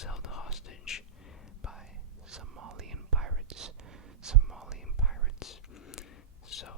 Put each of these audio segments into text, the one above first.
was held hostage by Somalian pirates. Somalian pirates. So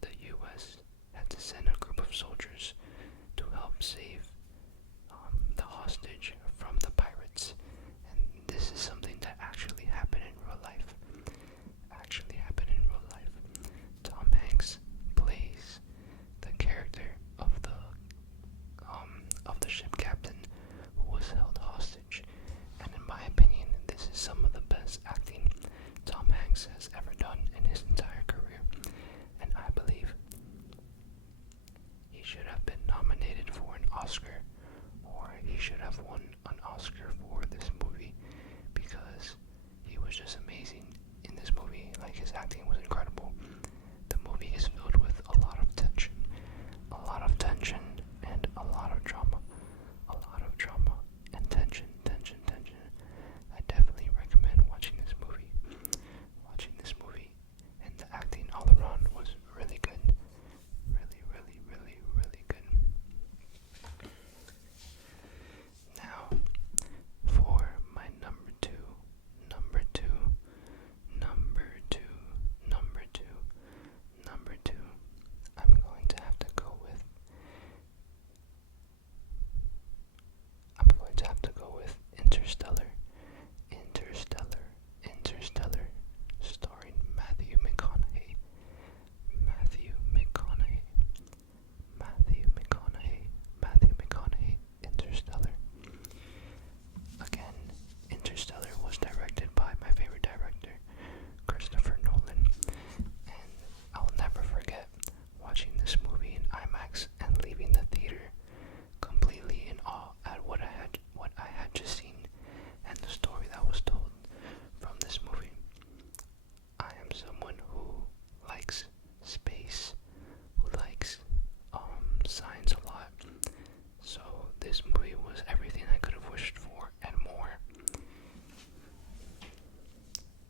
the U.S. had to send a group of soldiers to help save the hostage from the pirates. And this is something that actually happened in real life. Tom Hanks plays the character of the ship captain who was held hostage. And in my opinion, this is some of the best acting Tom Hanks has ever done in his entire career. And I believe he should have been nominated for an Oscar, or he should have won an Oscar for this movie, because he was just amazing in this movie. Like, his acting was incredible. The movie is filled with a lot of tension and a lot of drama and tension. I definitely recommend watching this movie, and the acting all around was really good, really good. Now, for my number two, I'm going to have to go with Interstellar, starring Matthew McConaughey, Interstellar. Again, Interstellar was directed by my favorite director, Christopher Nolan, and I'll never forget watching this movie in IMAX and leaving the theater completely in awe at what I had just seen and the story that was told from this movie. I am someone who likes space, who likes science a lot, so this movie was everything I could have wished for and more.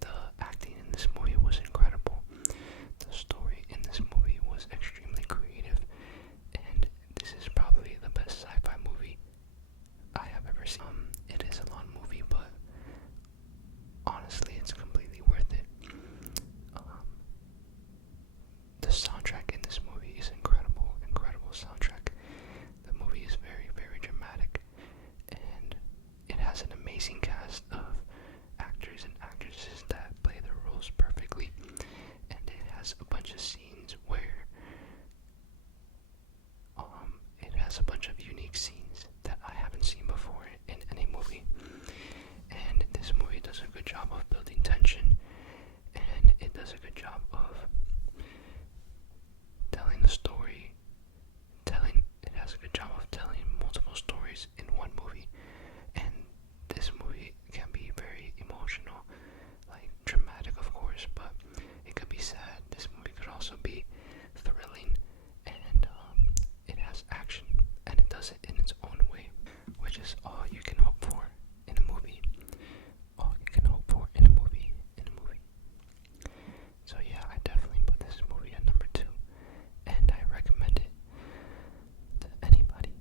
The acting in this movie was incredible. The story in this movie was extremely creative, and this is probably the best sci-fi movie I have ever seen. It is a long movie, but honestly, it's completely worth it. The soundtrack in this movie is incredible soundtrack. The movie is very, very dramatic, and it has an amazing cast of actors and actresses that play their roles perfectly, and it has a bunch of scenes where it has a bunch of unique scenes that I haven't seen before in any movie. And this movie does a good job of building tension, and it does a good job of telling the story. It has a good job of telling multiple stories in one movie. And this movie can be very emotional, like dramatic, of course, but it could be sad. This movie could also be thrilling, and it has action, and it does it in its own way, which is all you can hope for in a movie. So yeah, I definitely put this movie at number 2, and I recommend it to anybody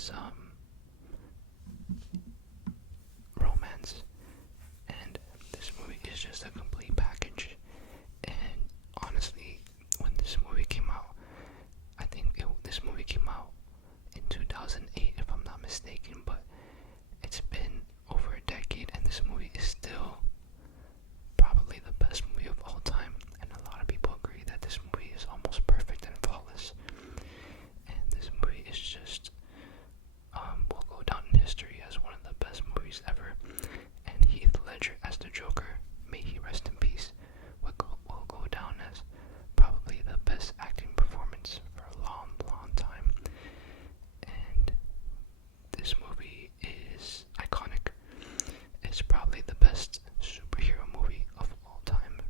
has romance, and this movie is just a complete package. And honestly, when this movie came out, I think this movie came out in 2008 if I'm not mistaken, but it's been over a decade and this movie is still probably the best movie of all time, and a lot of people agree that this movie is almost perfect and flawless. And this movie is just will go down in history as one of the best movies ever. And Heath Ledger as the Joker, may he rest in peace, will go down as probably the best acting performance for a long, long time. And this movie is iconic. It's probably the best superhero movie of all time.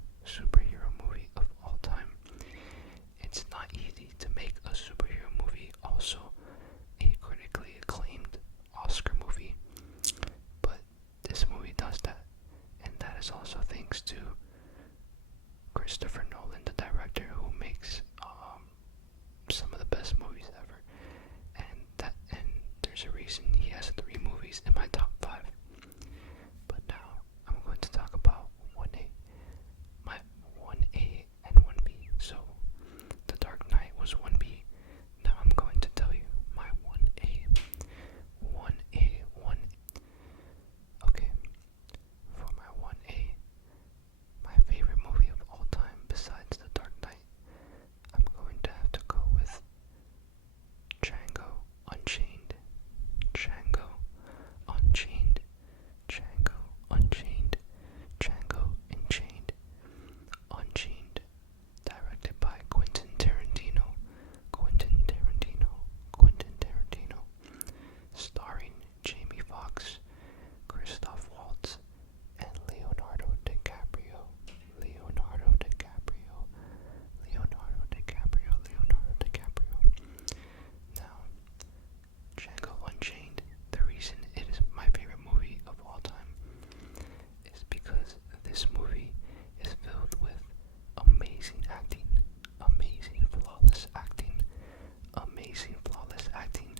It's not easy to make a superhero movie, also a critically acclaimed Oscar movie, but this movie does that, and that is also thanks to Christopher Nolan, the director, who makes some of the best movies ever, and there's a reason he has 3 movies in my top 5. But now I'm going to talk about 1A, my 1A and 1B. So The Dark Knight was 1B. Now I'm going to tell you my 1A. 1A, 1. Okay, for my 1A, my favorite movie of all time besides The Dark Knight, I'm going to have to go with Django Unchained. Django Unchained. Django Unchained. Django Unchained. Unchained. Directed by Quentin Tarantino. Quentin Tarantino. Quentin Tarantino. Starring Jamie Foxx, Christoph Waltz, and Leonardo DiCaprio. Leonardo DiCaprio. Leonardo DiCaprio. Leonardo DiCaprio. Now, Django Unchained, the reason it is my favorite movie of all time is because this movie is filled with amazing acting, amazing flawless acting,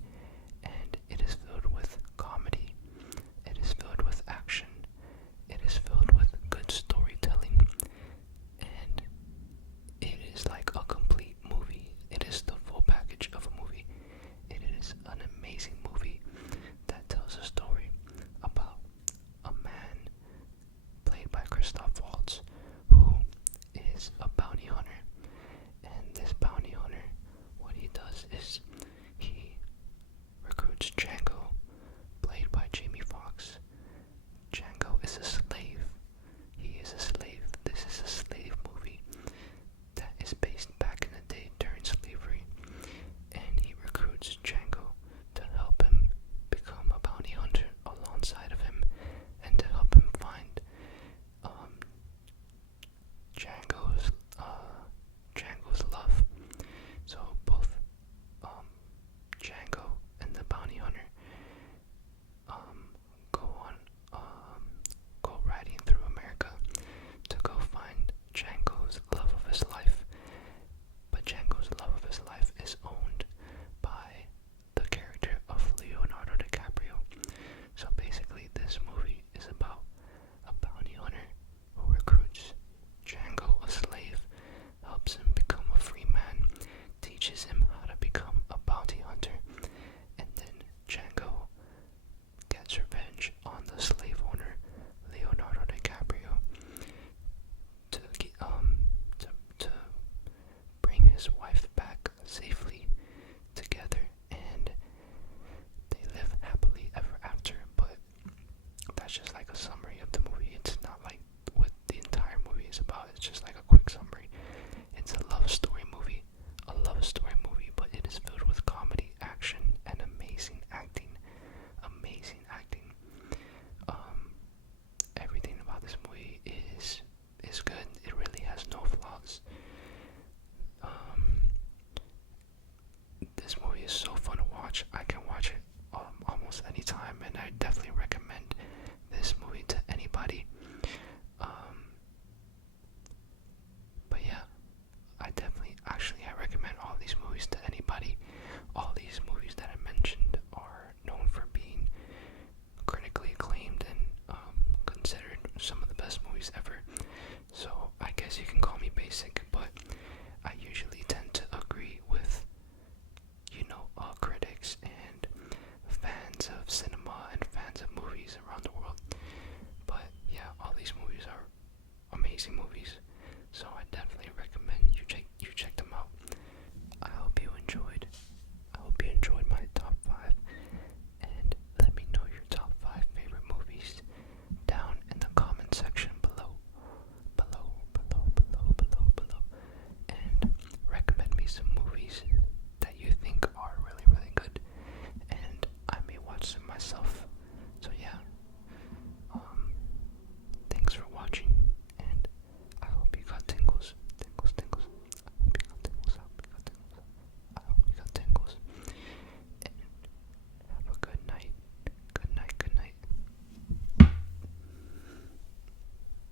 and it is filled with comedy, it is filled with action, it is filled with good storytelling, and it is like a complete movie. It is the full package of a movie. It is an amazing movie that tells a story about a man played by Christoph Waltz who is a bounty hunter. And this bounty hunter, what he does is he recruits Django